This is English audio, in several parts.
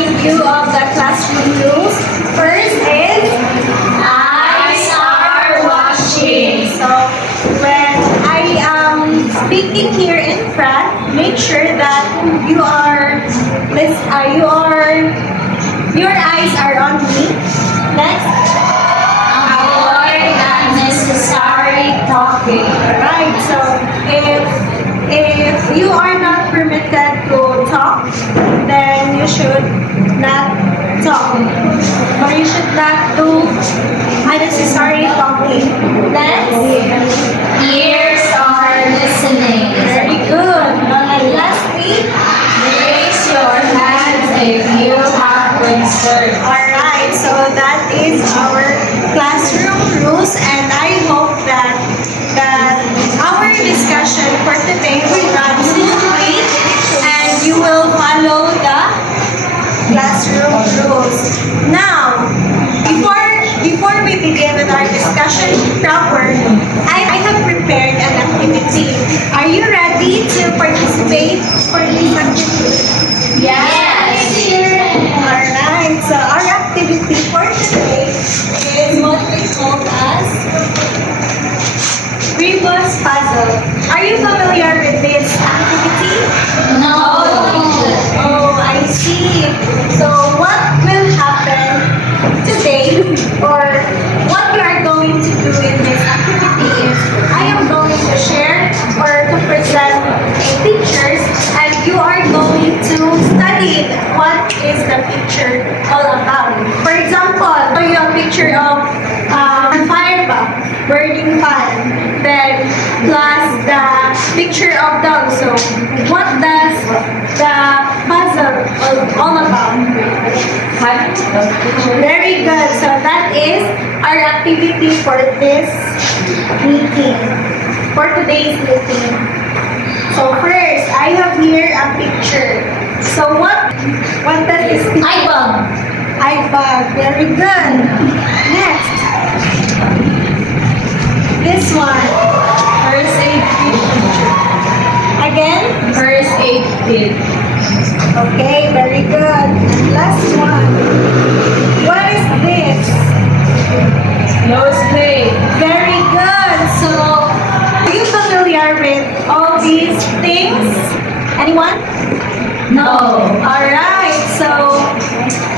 remind you of the classroom rules. First is eyes are watching. So when I am speaking here in front, make sure that your eyes are on me. Next, avoid unnecessary talking. right. So if you are not permitted to talk, then you should not talk, or you should not do unnecessary talking. Next, Ears are listening. very good. And lastly, Raise your hands if you have concern. alright, so that is our classroom rules, and I hope that our discussion for today will run smoothly and you will follow the classroom rules. Now, before we begin with our discussion proper, I have prepared an activity. Are you ready to participate for this activity? Yes. Alright, so our activity for today is what we call as Rebus Puzzle. Are you familiar with this activity? No. Oh, I see. So what will happen today, or what we are going to do in this activity is I am going to share or to present pictures, and you are going to study what is the picture all about. For example, show you a picture of fire bulb, burning pan, then plus the picture of dog. So what does the puzzle all about? Very good. So that is our activity for this meeting, for today's meeting. So first, I have here a picture. So what does this picture? iBug. Very good. Next, this one. First aid kit. Again. First aid kit. Okay, very good. And last one. What is this? Nose blade. Very good. So, are you familiar with all these things? Anyone? No. Alright, so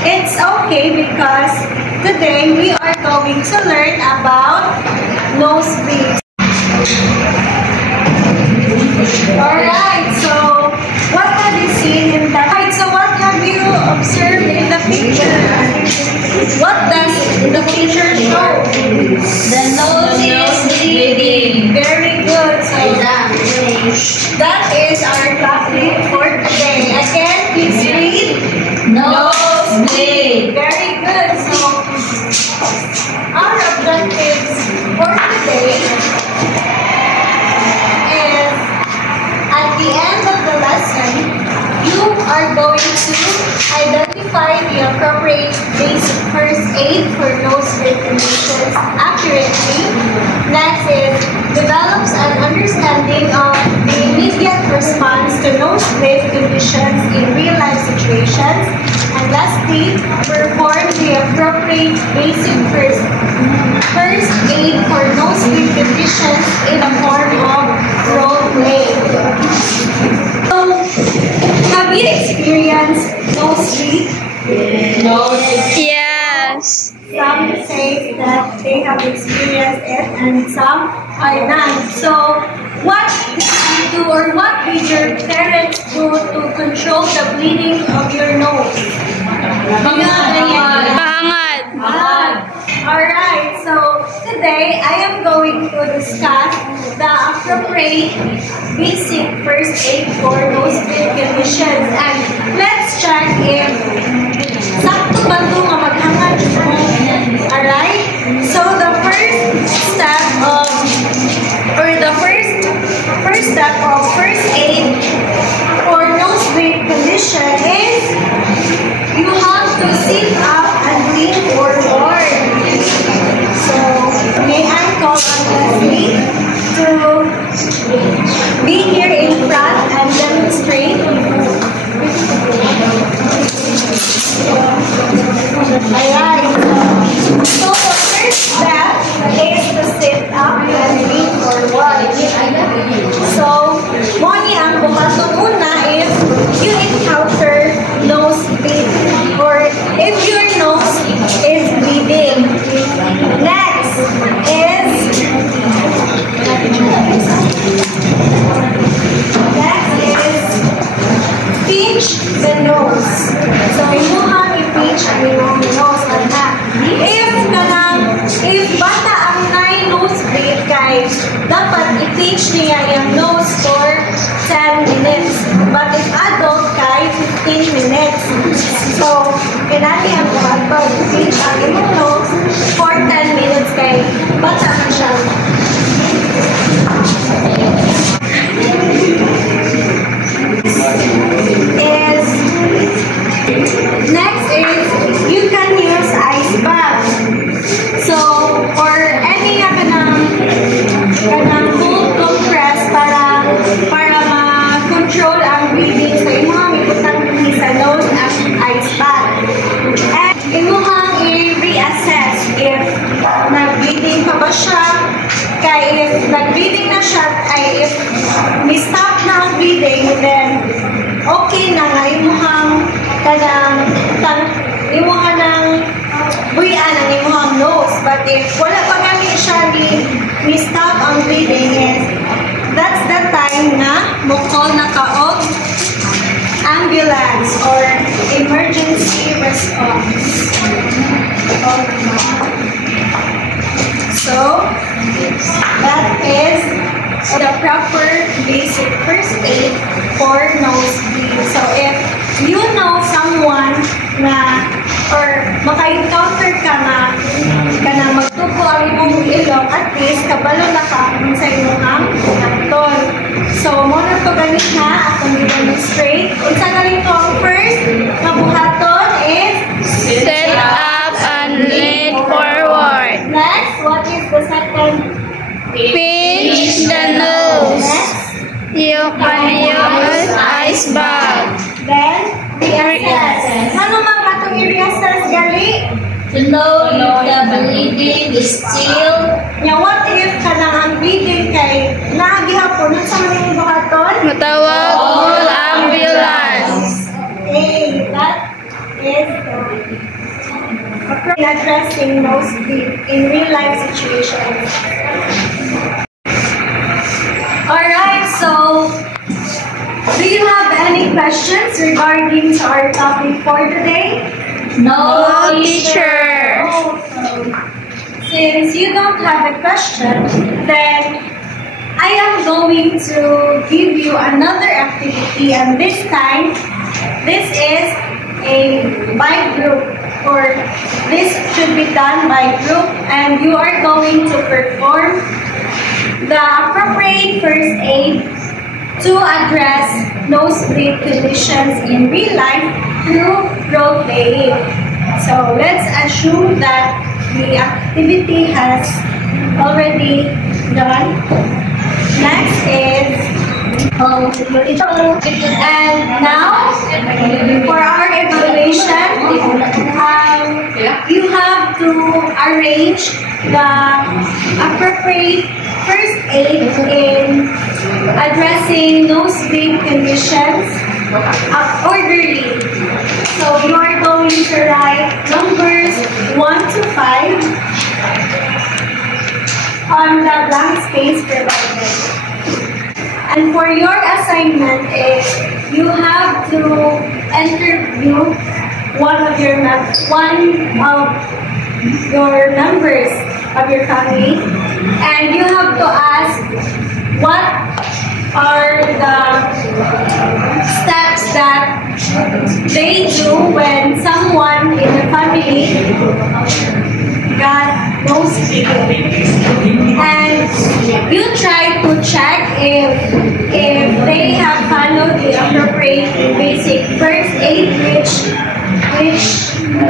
it's okay because today we are going to learn about nosebleeds. Alright, so what have you seen in the so what have you observed in the picture? What does the picture show? The nose is bleeding. Very good. So that is our topic for today. Again, please read. Nose bleed. Very good. So our objectives for today is at the end of the lesson, you are going to identify the appropriate basic first aid for nosebleed conditions accurately. Next is develops an understanding of the immediate response to nosebleed conditions in real-life situations. And lastly, perform the appropriate basic first aid for nosebleed conditions in a form of role play. So, have you experienced nosebleed? Yes. Some say that they have experienced it and some are not. So, what did you do, or what did your parents do to control the bleeding of your nose? Do you have any idea? Pahangad. Alright, so today I am going to discuss the appropriate basic first aid for nosebleed conditions. And let's check if sakto ba ito nga maghangad mo. Alright? So the first step of first aid for nosebleed condition is you have to sit up and lean forward. So may I call on Leslie to be here in front and demonstrate. if your nose is bleeding. Next is pinch the nose. So, imuhang i-pinch ang imong nose. If bata ang nose bleed kay, dapat i-pinch niya yung nose for 10 minutes. But if adult kay, 15 minutes. So, kinali ang buhat i-pinch ang imong nose for 10 minutes kay bata man siya. Next is you can use ice bath. So or any kanang cold compress para ma-control ang breathing. So imuhang ibutang sa nose ang ice bath. And imuhang i-reassess if nag-breathing pa ba siya. Kaya if nag-breathing na siya, if mi-stop na ang breathing, then okay na nga imuhang imuhang ng buyan ang imuhang nose. But if wala pa kami siya ni-stop ang breathing, that's the time na mukol na kaog ambulance or emergency response. So, that is the proper basic first aid for nosebleed. So, if you know someone na or maka-encounter ka na magtupo ang imong ilong, at least kabalo na ka kung sa imong doktor. So, muna to ganit na atong i-demonstrate. Unsa na rin to ang first mabuhaton is Sit up and lean forward. Next, what is the second? Pinch the nose. You can use ice bath. Then, reassess. Ano man atong i-reassess gali? To know if the bleeding is still. Nya, what if kanang ang bleeding kay naagihapon sa mga buhaton? Matawag ang ambulance. Okay, that is in addressing nosebleed in real life situations. Alright, so do you have any questions regarding our topic for today? No, teacher. Oh, so since you don't have a question, then I am going to give you another activity, and this time, this is by group, or this should be done by group, and you are going to perform the appropriate first aid to address nosebleed conditions in real life through role playing. So let's assume that the activity has already done. Next is and now for our evaluation, you have to arrange the appropriate first aid in addressing nosebleed conditions orderly. So you are going to write numbers 1 to 5 on the blank space provided. And for your assignment is you have to interview one of your members of your family, and you have to ask what are the steps that they do when someone in the family got nosebleed. And you try to check if they have followed the appropriate basic first aid, which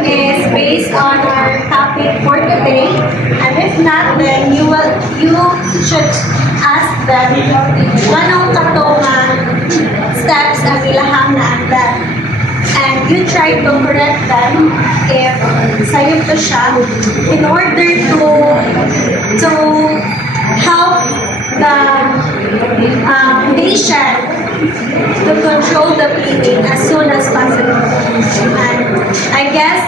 is based on our topic for today. And if not, then you should ask them anong katungan steps ang ilahang naagdan. And you try to correct them if sayo to siya in order to help the patient to control the bleeding as soon as possible. And I guess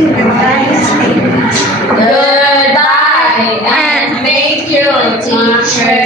saying goodbye. Goodbye and thank you, teacher.